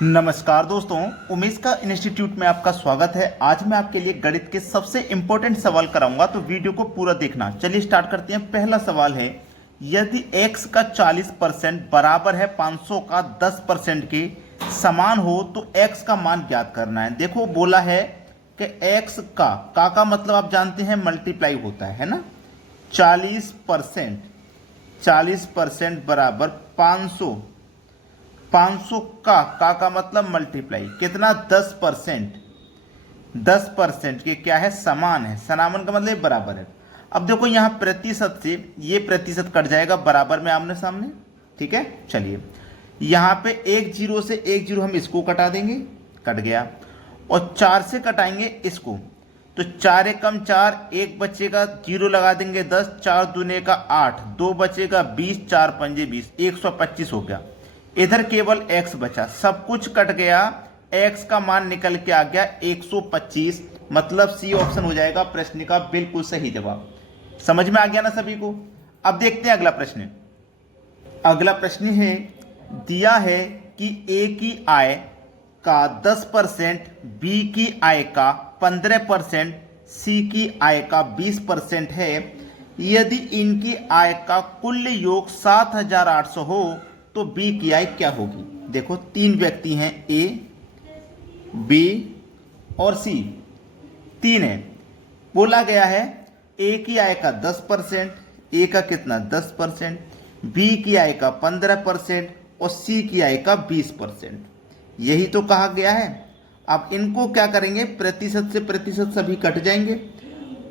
नमस्कार दोस्तों, उमेश का इंस्टीट्यूट में आपका स्वागत है। आज मैं आपके लिए गणित के सबसे इंपॉर्टेंट सवाल कराऊंगा, तो वीडियो को पूरा देखना। चलिए स्टार्ट करते हैं। पहला सवाल है, यदि x का 40% बराबर है 500 का 10% के समान हो तो x का मान ज्ञात करना है। देखो बोला है कि x का मतलब आप जानते हैं मल्टीप्लाई होता है ना। 40% बराबर 500 का मतलब मल्टीप्लाई कितना 10% के क्या है समान है। समान का मतलब बराबर है। अब देखो यहाँ प्रतिशत से ये प्रतिशत कट जाएगा, बराबर में आमने सामने, ठीक है। चलिए यहाँ पे एक जीरो से एक जीरो हम इसको कटा देंगे, कट गया। और 4 से कटाएंगे इसको, तो 4 एकम 4, एक बचेगा, जीरो लगा देंगे 10, 4 दूने का 8, 2 बचेगा 20, 4 पंजे 20, 125 हो गया। इधर केवल x बचा, सब कुछ कट गया, x का मान निकल के आ गया 125। मतलब सी ऑप्शन हो जाएगा प्रश्न का बिल्कुल सही जवाब। समझ में आ गया ना सभी को। अब देखते हैं अगला प्रश्न। अगला प्रश्न है, दिया है कि a की आय का 10%, b की आय का 15%, c की आय का 20% है। यदि इनकी आय का कुल योग 7800 हो तो b की आय क्या होगी। देखो 3 व्यक्ति हैं, a, b और c, 3 है। बोला गया है a की आय का 10%, a का कितना 10%, b की आय का 15% और c की आय का 20%। यही तो कहा गया है। अब इनको क्या करेंगे, प्रतिशत से प्रतिशत सभी कट जाएंगे।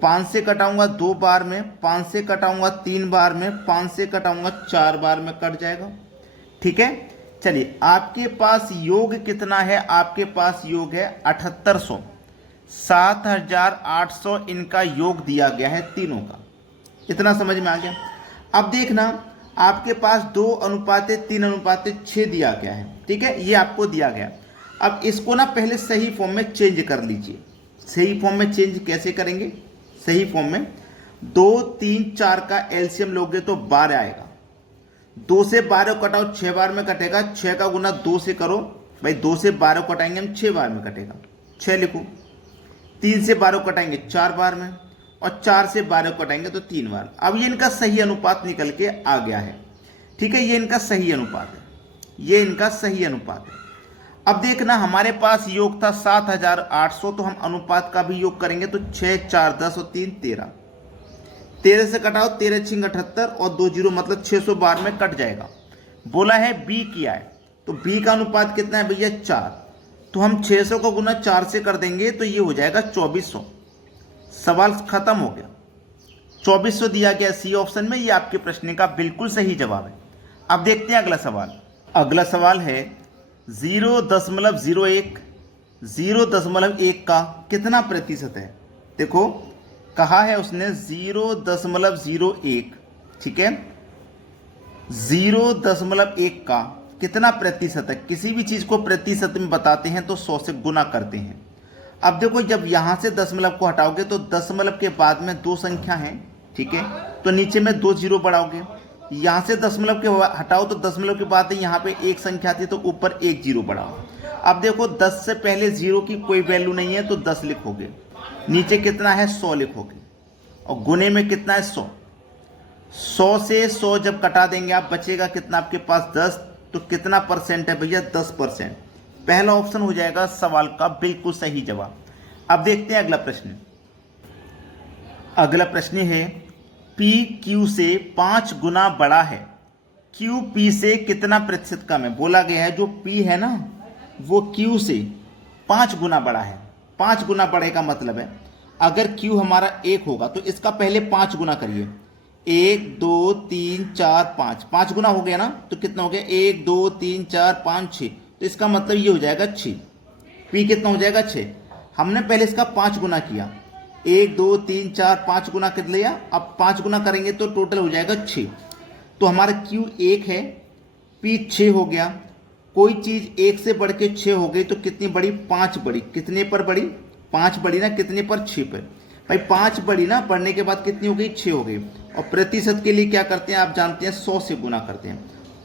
5 से कटाऊंगा 2 बार में, 5 से कटाऊंगा 3 बार में, 5 से कटाऊंगा 4 बार में कट जाएगा, ठीक है। चलिए आपके पास योग कितना है, आपके पास योग है 7800, 7800 इनका योग दिया गया है तीनों का। इतना समझ में आ गया। अब देखना आपके पास 2:3:6 दिया गया है, ठीक है, ये आपको दिया गया। अब इसको ना पहले सही फॉर्म में चेंज कर लीजिए। सही फॉर्म में चेंज कैसे करेंगे, सही फॉर्म में 2 3 4 का एलसीएम लोगे तो 12 आएगा। 2 से 12 कटाओ 6 बार में कटेगा, 6 का गुना 2 से करो भाई, 2 से 12 कटाएंगे हम 6 बार में कटेगा, 6 लिखो। 3 से 12 कटाएंगे 4 बार में, और 4 से 12 कटाएंगे तो 3 बार। अब ये इनका सही अनुपात निकल के आ गया है, ठीक है। ये इनका सही अनुपात है, ये इनका सही अनुपात है। अब देखना हमारे पास योग था 7800, तो हम अनुपात का भी योग करेंगे तो 6 4 10 और 3 13, 13 से कटाओ 13 छिंग 78 और 2 जीरो मतलब 600 बार में कट जाएगा। बोला है b की आय, तो b का अनुपात कितना है भैया 4, तो हम 600 का गुना 4 से कर देंगे तो ये हो जाएगा 2400। सवाल खत्म हो गया। 2400 दिया गया सी ऑप्शन में, ये आपके प्रश्न का बिल्कुल सही जवाब है। अब देखते हैं अगला सवाल। अगला सवाल है 0.01 का कितना प्रतिशत है। देखो कहा है उसने 0.01, ठीक है। 0.1 का कितना प्रतिशत है। किसी भी चीज को प्रतिशत में बताते हैं तो 100 से गुना करते हैं। अब देखो जब यहां से दशमलव को हटाओगे तो दशमलव के बाद में 2 संख्या है, ठीक है, तो नीचे में 2 जीरो बढ़ाओगे। यहां से दशमलव के हटाओ तो दशमलव के बाद यहाँ पे एक संख्या थी तो ऊपर 1 जीरो बढ़ाओ। अब देखो 10 से पहले जीरो की कोई वैल्यू नहीं है तो 10 लिखोगे, नीचे कितना है 100 लिखोगे, और गुने में कितना है 100। 100 से 100 जब कटा देंगे आप बचेगा कितना आपके पास 10, तो कितना परसेंट है भैया 10%। पहला ऑप्शन हो जाएगा सवाल का बिल्कुल सही जवाब। अब देखते हैं अगला प्रश्न। अगला प्रश्न है P Q से 5 गुना बड़ा है, Q P से कितना प्रतिशत कम है। बोला गया है जो P है ना वो Q से 5 गुना बड़ा है। 5 गुना बड़े का मतलब है अगर Q हमारा 1 होगा तो इसका पहले 5 गुना करिए। 1 2 3 4 5, 5 गुना हो गया ना, तो कितना हो गया 1 2 3 4 5 6, तो इसका मतलब ये हो जाएगा 6। P कितना हो जाएगा 6। हमने पहले इसका 5 गुना किया, 1 2 3 4 5 गुना कर लिया। अब 5 गुना करेंगे तो टोटल हो जाएगा 6। तो हमारा Q 1 है, P 6 हो गया। कोई चीज 1 से बढ़ के 6 हो गई तो कितनी बड़ी, 5 बड़ी। कितने पर बड़ी, 5 बड़ी ना, कितने पर 6 पर। भाई 5 बड़ी ना, बढ़ने के बाद कितनी हो गई 6 हो गई। और प्रतिशत के लिए क्या करते हैं आप जानते हैं 100 से गुना करते हैं।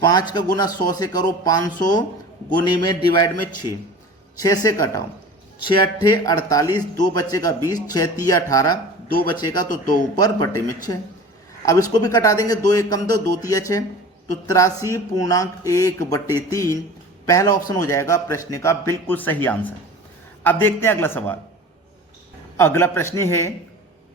5 का गुना 100 से करो 500 गुने में डिवाइड में 6, 6 से कटाओ, 6 अट्ठे 48, 2 बचेगा 20, 6 तिया 18, 2 बचेगा तो 2 ऊपर बटे में 6। अब इसको भी कटा देंगे, 2 एक कम 2, 2 तिया 6, तो 83.1/3 पहला ऑप्शन हो जाएगा प्रश्न का बिल्कुल सही आंसर। अब देखते हैं अगला सवाल। अगला प्रश्न है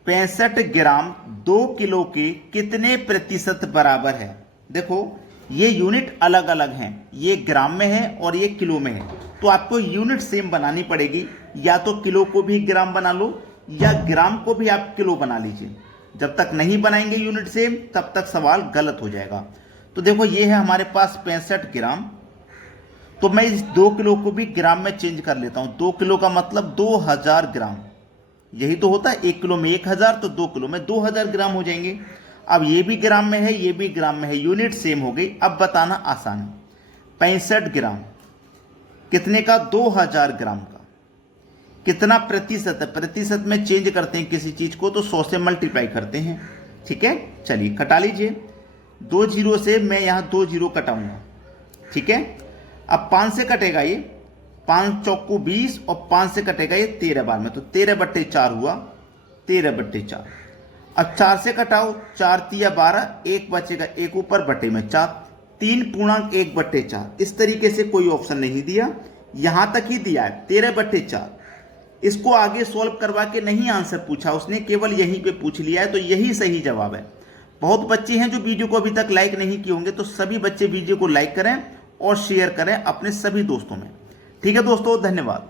65 ग्राम 2 किलो के कितने प्रतिशत बराबर है। देखो ये यूनिट अलग अलग हैं, ये ग्राम में है और ये किलो में है, तो आपको यूनिट सेम बनानी पड़ेगी। या तो किलो को भी ग्राम बना लो या ग्राम को भी आप किलो बना लीजिए। जब तक नहीं बनाएंगे यूनिट सेम तब तक सवाल गलत हो जाएगा। तो देखो ये है हमारे पास 65 ग्राम, तो मैं इस 2 किलो को भी ग्राम में चेंज कर लेता हूं। 2 किलो का मतलब 2000 ग्राम, यही तो होता है, 1 किलो में 1000, तो 2 किलो में 2000 ग्राम हो जाएंगे। अब ये भी ग्राम में है, ये भी ग्राम में है, यूनिट सेम हो गई। अब बताना आसान है, 65 ग्राम कितने का, 2000 ग्राम का कितना प्रतिशत है। प्रतिशत में चेंज करते हैं किसी चीज को तो 100 से मल्टीप्लाई करते हैं, ठीक है। चलिए कटा लीजिए, 2 जीरो से मैं यहां 2 जीरो कटाऊंगा, ठीक है। अब 5 से कटेगा ये, 5 चौको 20 और 5 से कटेगा ये 13 बार में, तो 13/4 हुआ, 13/4। अब 4 से कटाओ, 4 तिया 12, 1 बचेगा, 1 ऊपर बटे में 4, 3.1/4। इस तरीके से कोई ऑप्शन नहीं दिया, यहां तक ही दिया है 13/4। इसको आगे सॉल्व करवा के नहीं आंसर पूछा उसने, केवल यहीं पे पूछ लिया है, तो यही सही जवाब है। बहुत बच्चे हैं जो वीडियो को अभी तक लाइक नहीं किए होंगे, तो सभी बच्चे वीडियो को लाइक करें और शेयर करें अपने सभी दोस्तों में, ठीक है दोस्तों, धन्यवाद।